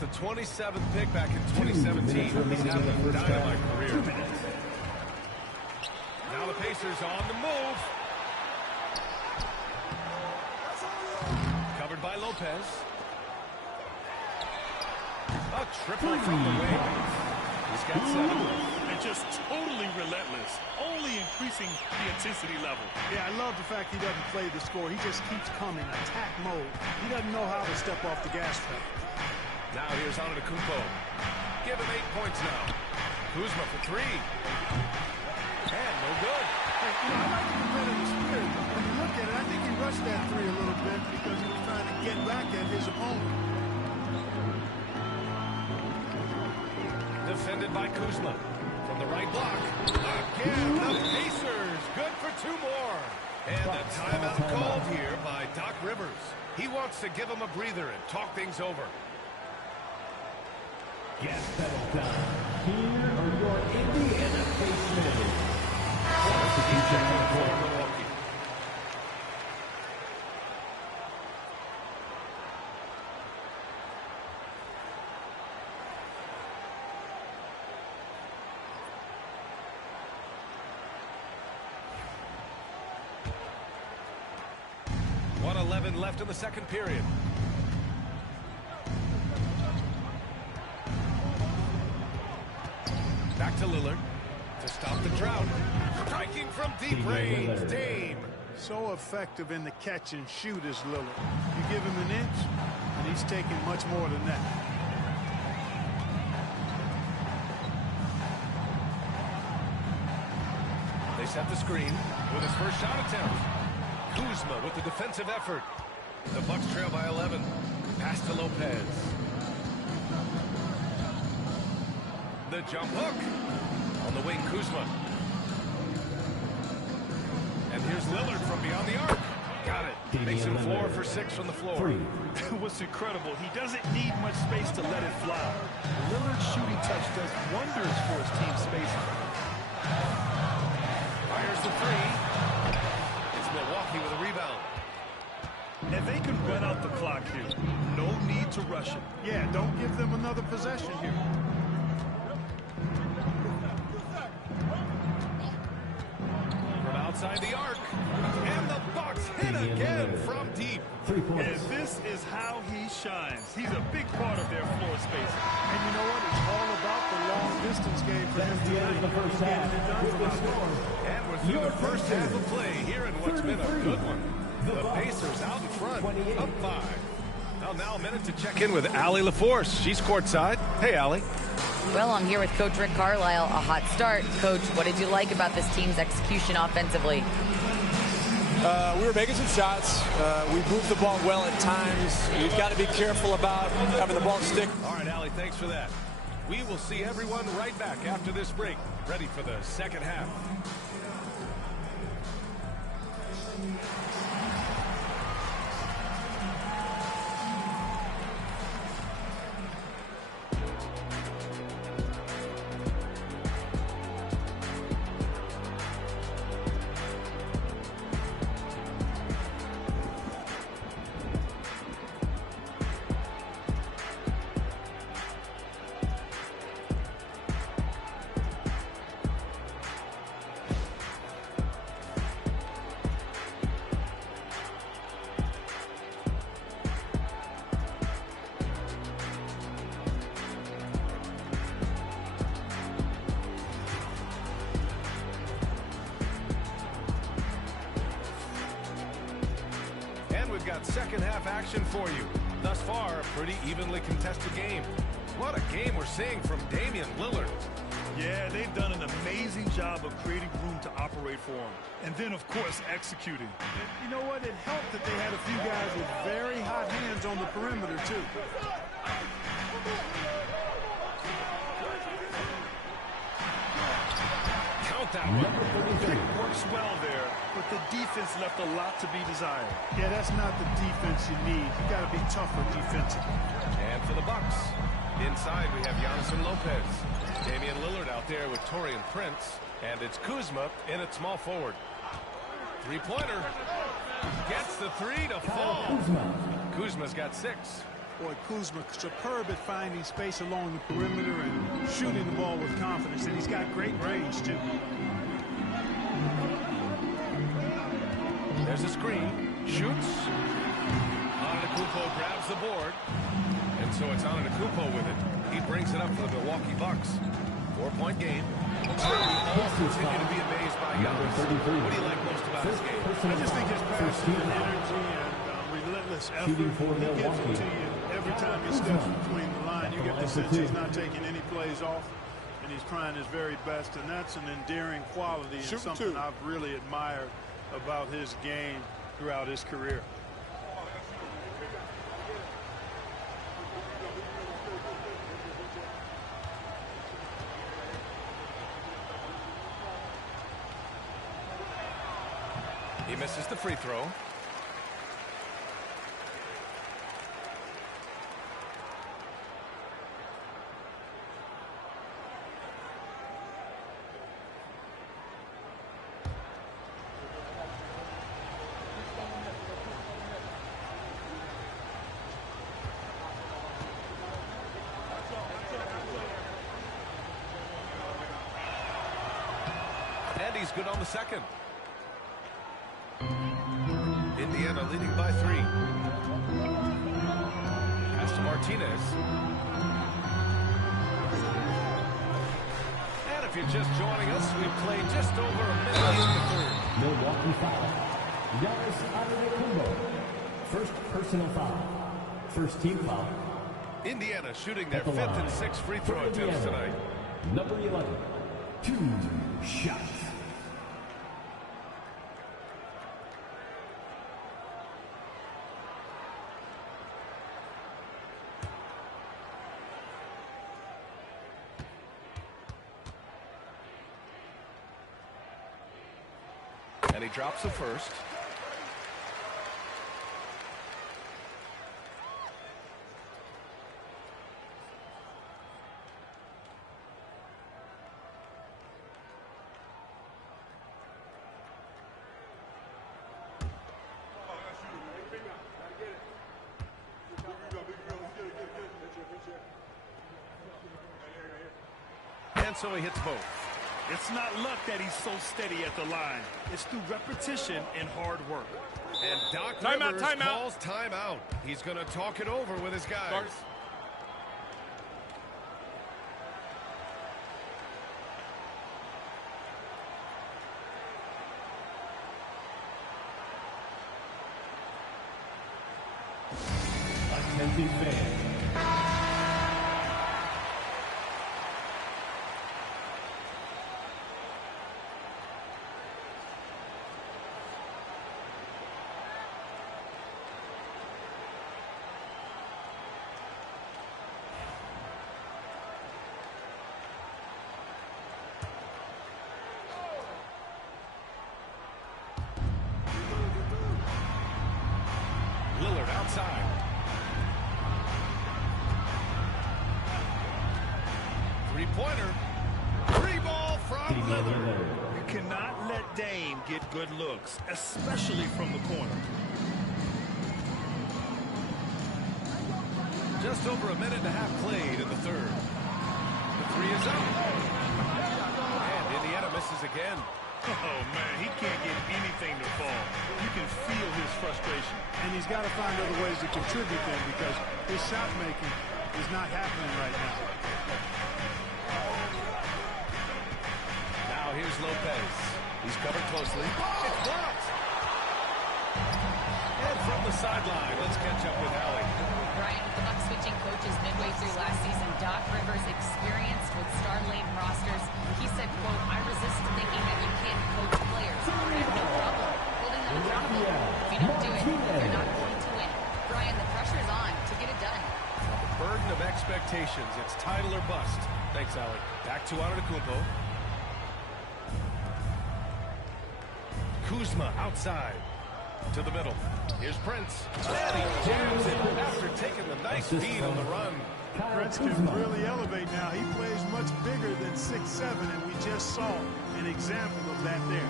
the 27th pick back in 2017. He's had a dynamite career. Now the Pacers on the move. Covered by Lopez. A triple from the wing. He's got 7. And just totally relentless, only increasing the intensity level. Yeah, I love the fact he doesn't play the score. He just keeps coming, attack mode. He doesn't know how to step off the gas pedal. Now here's Antetokounmpo. Give him 8 points now. Kuzma for 3. And no good. Hey, I like the competitive spirit, but when you look at it, I think he rushed that 3 a little bit because he was trying to get back at his opponent. Defended by Kuzma. From the right block. Again, the Pacers. Good for 2 more. And a timeout called here by Doc Rivers. He wants to give him a breather and talk things over. Get settled down. Here are your Indiana Pacers. Milwaukee. Left in the second period. Back to Lillard to stop the drought. Striking from deep range. Dame. So effective in the catch and shoot is Lillard. You give him an inch, and he's taking much more than that. They set the screen with his first shot attempt. Kuzma with the defensive effort. The Bucks trail by 11. Pass to Lopez. The jump hook. On the wing, Kuzma. And here's Lillard from beyond the arc. Got it. Makes him 4 for 6 from the floor. What's incredible, he doesn't need much space to let it fly. Lillard's shooting touch does wonders for his team spacing. Fires the 3. It's Milwaukee with a rebound. And they can run out the clock here. No need to rush it. Yeah, don't give them another possession here. From outside the arc. And the Bucks hit again from deep. 3 points. And this is how he shines. He's a big part of their floor spacing. And you know what? It's all about the long distance game for him The end of the tonight. first half. With the score. And we're through the first half of play here in what's been a good one. The Pacers out in front, up 5. Well, now a minute to check in with Allie LaForce. She's courtside. Hey, Allie. Well, I'm here with Coach Rick Carlisle. A hot start. Coach, what did you like about this team's execution offensively? We were making some shots. We moved the ball well at times. You've got to be careful about having the ball stick. All right, Allie, thanks for that. We will see everyone right back after this break, ready for the second half. Got second half action for you. Thus far, a pretty evenly contested game. What a game we're seeing from Damian Lillard. Yeah, they've done an amazing job of creating room to operate for him. And then, of course, executing. You know what? It helped that they had a few guys with very hot hands on the perimeter, too. Count that one. Works well there, but the defense left a lot to be desired. Yeah, that's not the defense you need. You got to be tougher defensively. And for the Bucks, inside we have Giannis and Lopez. Damian Lillard out there with Taurean Prince, and it's Kuzma in at small forward. Three-pointer. Gets the 3 to fall. Kuzma's got 6. Boy, Kuzma, superb at finding space along the perimeter and shooting the ball with confidence. And he's got great range, too. There's a screen. Shoots. Antetokounmpo grabs the board. And so it's Antetokounmpo with it. He brings it up for the Milwaukee Bucks. 4-point game. I'm sure we all continue to be amazed by Giannis. What do you like most about his game? I just think his passion and energy and relentless effort. He gives it to you every time he steps between the line. You get the sense he's not taking any plays off, and he's trying his very best, and that's an endearing quality and something I've really admired about his game throughout his career. He misses the free throw. And he's good on the second. Indiana leading by 3. Pass to Martinez. And if you're just joining us, we've played just over a minute in the third. Milwaukee foul. Giannis Antetokounmpo. First personal foul. First team foul. Indiana shooting their 5th and 6th free throw attempts tonight. Number 11. 2 shots. And he drops the first. And so he hits both. It's not luck that he's so steady at the line. It's through repetition and hard work. And Doc Rivers calls timeout. He's going to talk it over with his guys. Attention fans. Lillard outside. Three-pointer. Three ball from Lillard. You cannot let Dame get good looks, especially from the corner. Just over a minute and a half played in the third. The three is up. And Indiana misses again. Oh, man, he can't get anything to fall. You can feel his frustration. And he's got to find other ways to contribute then because his shot making is not happening right now. Now here's Lopez. He's covered closely. It's blocked. And from the sideline, let's catch up with Allie. Brian, with the Bucks switching coaches midway through last season, Doc Rivers' experience with star-laden rosters, he said, quote, I resist thinking that you can't coach players. I have no problem holding them accountable. If you don't do it, you're not going to win. Brian, the pressure's on to get it done. The burden of expectations. It's title or bust. Thanks, Allie. Back to Antetokounmpo. Kuzma outside. To the middle. Here's Prince. And he jams it after taking the nice lead on the run. Prince can really elevate now. He plays much bigger than 6'7", and we just saw an example of that there.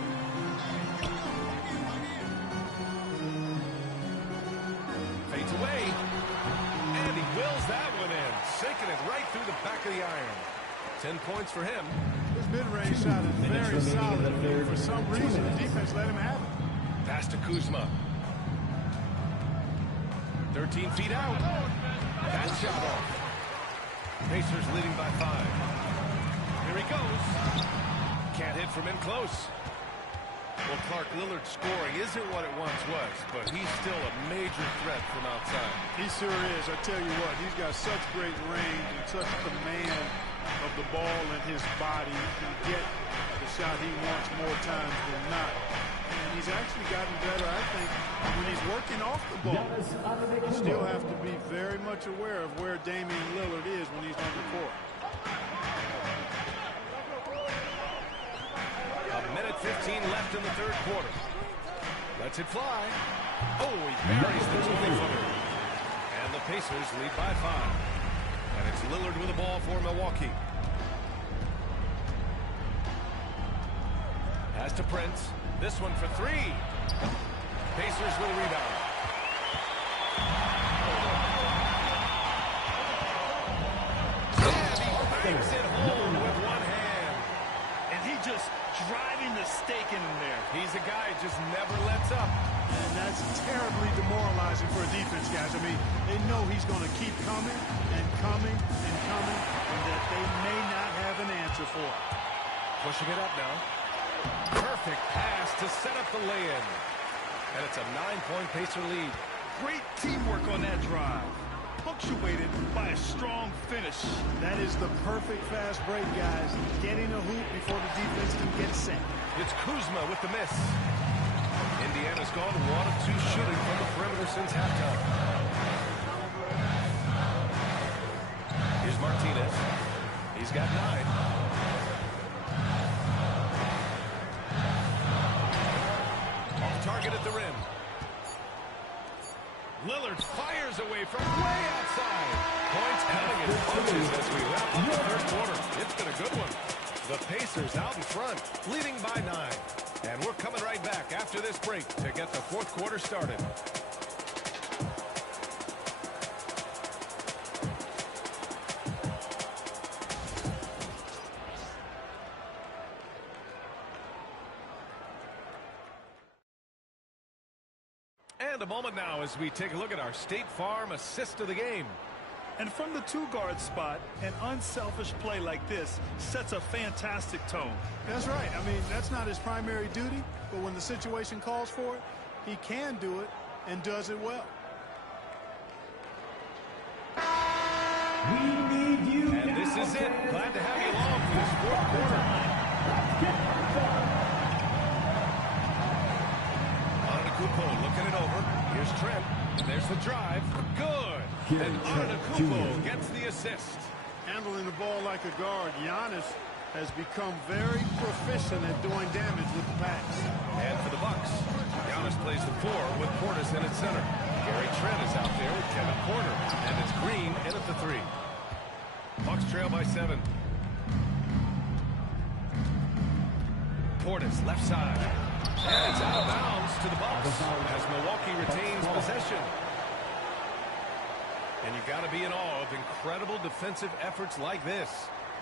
Fades away. And he the iron. 10 points for him. His mid-range shot is very solid. For some reason, the defense let him have it. Pass to Kuzma. 13 feet out. That shot off. Pacers leading by 5. Here he goes. Can't hit from in close. Well, Clark, Lillard's scoring isn't what it once was, but he's still a major threat from outside. He sure is. I tell you what, he's got such great range and such command of the ball in his body. He can get the shot he wants more times than not. And he's actually gotten better, I think, when he's working off the ball. You still have to be very much aware of where Damian Lillard is when he's on the court. A minute 15 left in the third quarter. Lets it fly. Oh, he buries the 20-footer. And the Pacers lead by 5. And it's Lillard with the ball for Milwaukee. Pass to Prince. This one for 3. Pacers with a rebound. And he banks it home with one hand. And he just driving the stake in him there. He's a guy who just never lets up. And that's terribly demoralizing for a defense, guys. I mean, they know he's going to keep coming and coming and coming, and that they may not have an answer for it. Pushing it up now. Perfect pass to set up the lay-in. And it's a 9-point Pacer lead. Great teamwork on that drive. Punctuated by a strong finish. That is the perfect fast break, guys. Getting a hoop before the defense can get set. It's Kuzma with the miss. Indiana's gone 1 of 2 shooting from the perimeter since halftime. Here's Martinez. He's got 9. Off target at the rim. Lillard fires away from way outside. Points coming in bunches as we wrap up the third quarter. It's been a good one. The Pacers out in front, leading by 9. And we're coming right back after this break to get the fourth quarter started. And a moment now as we take a look at our State Farm assist of the game. And from the 2-guard spot, an unselfish play like this sets a fantastic tone. That's right. I mean, that's not his primary duty, but when the situation calls for it, he can do it and does it well. We need you. And this is it. Glad to have you along for this fourth quarter. Antetokounmpo looking it over. Here's Trent. And there's the drive. Good. And Antetokounmpo gets the assist. Handling the ball like a guard, Giannis has become very proficient at doing damage with the pass. And for the Bucks, Giannis plays the 4 with Portis in at center. Gary Trent is out there with Kevin Porter. And it's Green in at the 3. Bucks trail by 7. Portis left side. And it's out of bounds to the Bucks as Milwaukee retains possession. And you've got to be in awe of incredible defensive efforts like this.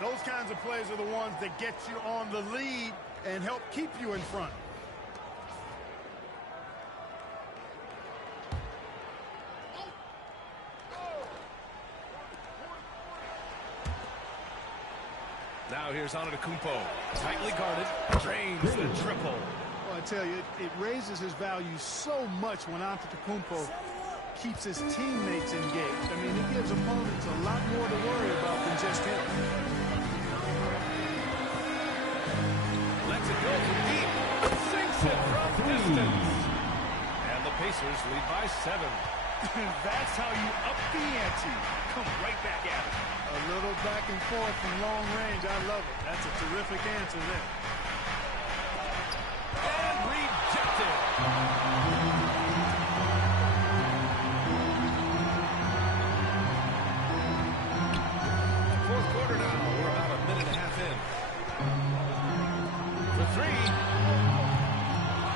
Those kinds of plays are the ones that get you on the lead and help keep you in front. Now here's Antetokounmpo. Tightly guarded. Drains the triple. Well, I tell you, it raises his value so much when Antetokounmpo keeps his teammates engaged. I mean, it gives opponents a lot more to worry about than just him. Lets it go from deep. Sinks it from distance. And the Pacers lead by 7. That's how you up the ante. Come right back at it. A little back and forth from long range. I love it. That's a terrific answer there. And rejected. Fourth quarter now. We're about a minute and a half in. For 3.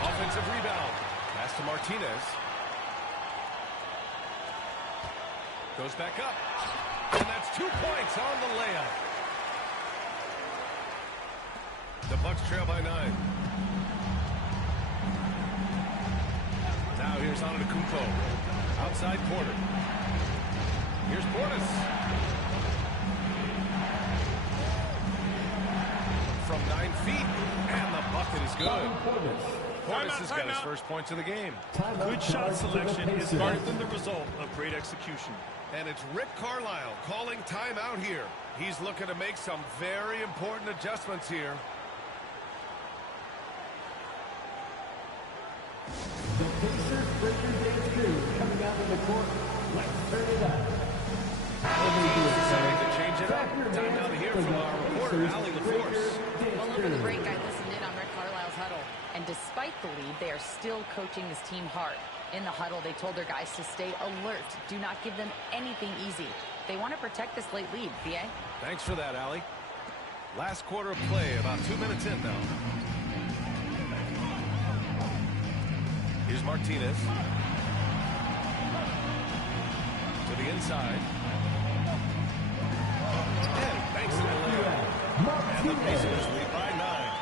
Offensive rebound. Pass to Martinez. Goes back up. And that's 2 points on the layup. The Bucks trail by 9. Now here's Antetokounmpo. Outside corner. Here's Portis. From 9 feet. And the bucket is good. Portis has got his first points of the game. Good shot selection is often the result of great execution. And it's Rick Carlisle calling timeout here. He's looking to make some very important adjustments here. The Pacers breaker dance crew coming out of the court. Let's turn it up. Deciding to change it up. Time now to hear from our reporter, Allie LaForce. Well, over the break, I listened in on Rick Carlisle's huddle. And despite the lead, they are still coaching this team hard. In the huddle, they told their guys to stay alert. Do not give them anything easy. They want to protect this late lead, B.A. Thanks for that, Allie. Last quarter of play, about 2 minutes in now. Here's Martinez. To the inside. And banks it in there. And the Pacers lead by 9.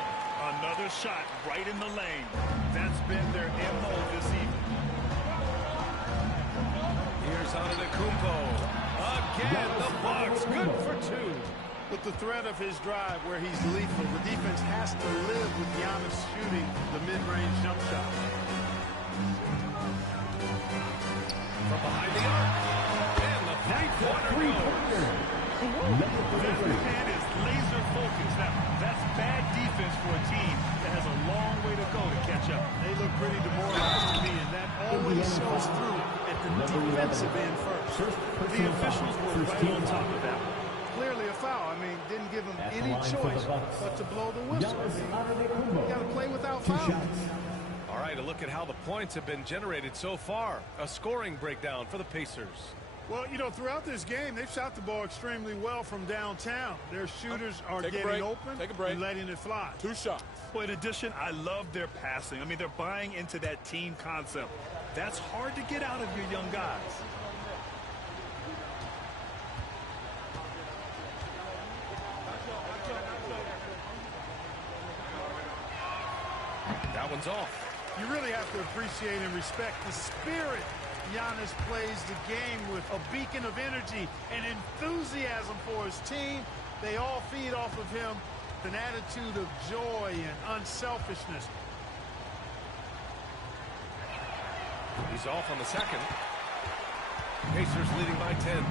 Another shot right in the lane. That's been their MO this evening. Here's Antetokounmpo. Again, the Bucks good for 2. With the threat of his drive where he's lethal, the defense has to live with Giannis shooting the mid-range jump shot. From behind the arc. And the three-pointer goes. That man is laser focused. Now, that's bad defense for a team that has a long way to go to catch up. They look pretty demoralized to me, and that always shows through at the defensive end first. The officials were right on top of that. Clearly a foul. I mean, didn't give him any choice but to blow the whistle. I mean, you got to play without fouls. All right, a look at how the points have been generated so far. A scoring breakdown for the Pacers. Well, you know, throughout this game, they've shot the ball extremely well from downtown. Their shooters are getting open and letting it fly. 2 shots. Well, in addition, I love their passing. I mean, they're buying into that team concept. That's hard to get out of your young guys. That one's off. You really have to appreciate and respect the spirit Giannis plays the game with. A beacon of energy and enthusiasm for his team. They all feed off of him with an attitude of joy and unselfishness. He's off on the second. Pacers leading by 10.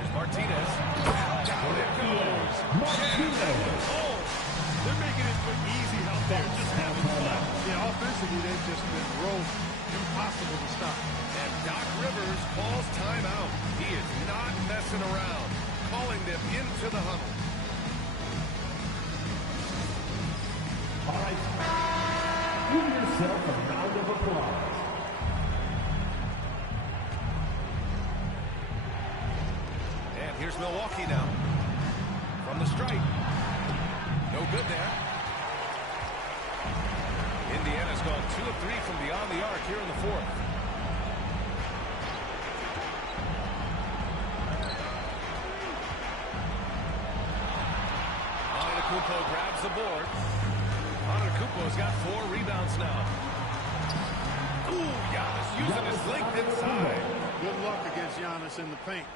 Here's Martinez. Down it goes. Martinez. Oh, they're making it look easy out there, just having fun. Yeah, offensively, they've just been rolled. Impossible to stop. And Doc Rivers calls timeout. He is not messing around. Calling them into the huddle. All right. Give yourself a round of applause. And here's Milwaukee now. From the stripe. No good there. Indiana's gone 2 of 3 from beyond the arc here in the 4th. Antetokounmpo grabs the board. Antetokounmpo's got 4 rebounds now. Ooh, Giannis using his length inside. Good luck against Giannis in the paint.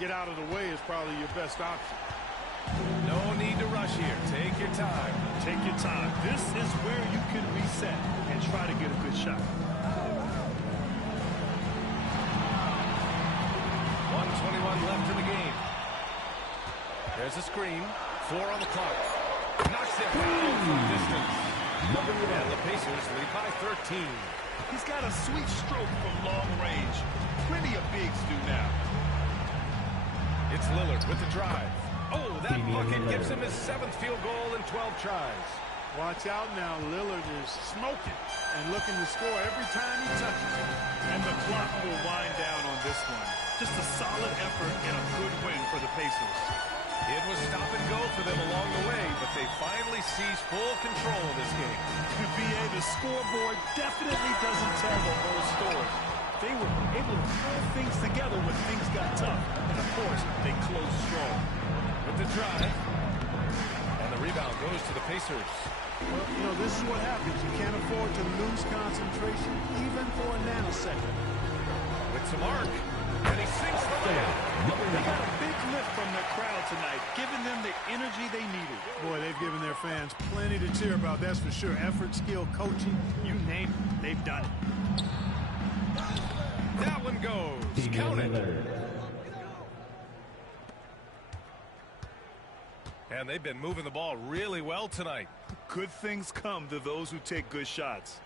Get out of the way is probably your best option. No need to rush here. Take your time. Take your time. This is where you can reset and try to get a good shot. 1:21 left in the game. There's a screen. 4 on the clock. Knocks it down from distance. And the Pacers lead by 13. He's got a sweet stroke from long range. Plenty of bigs do now. It's Lillard with the drive. Oh, that bucket gives him his 7th field goal in 12 tries. Watch out now. Lillard is smoking and looking to score every time he touches it. And the clock will wind down on this one. Just a solid effort and a good win for the Pacers. It was stop and go for them along the way, but they finally seized full control of this game. The BA, the scoreboard definitely doesn't tell the whole story. They were able to pull things together when things got tough. And, of course, they closed strong. With the drive. And the rebound goes to the Pacers. Well, you know, this is what happens. You can't afford to lose concentration, even for a nanosecond. With some arc. And he sinks the layup. They got a big lift from the crowd tonight, giving them the energy they needed. Boy, they've given their fans plenty to cheer about, that's for sure. Effort, skill, coaching, you name it, they've done it. That one goes. Count it. And they've been moving the ball really well tonight. Good things come to those who take good shots.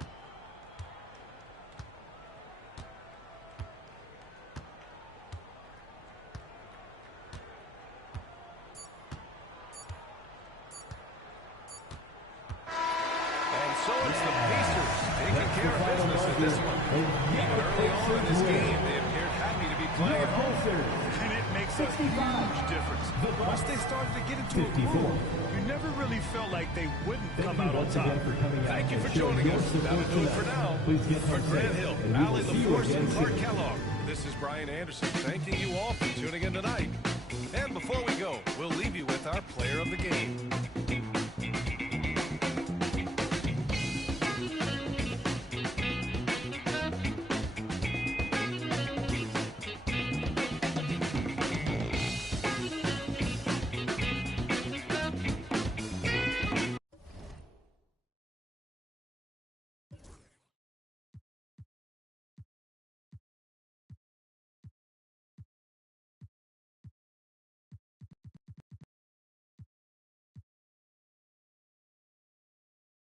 So it's the Pacers taking care of business in this one. Even early on in this game, they appeared happy to be playing at home. And it makes a huge difference. Once they started to get into a groove, you never really felt like they wouldn't come out on top. Thank you for joining us. That'll do it for now. For Grant Hill, Allie LaForce, and Clark Kellogg, this is Brian Anderson thanking you all for tuning in tonight. And before we go, we'll leave you with our player of the game.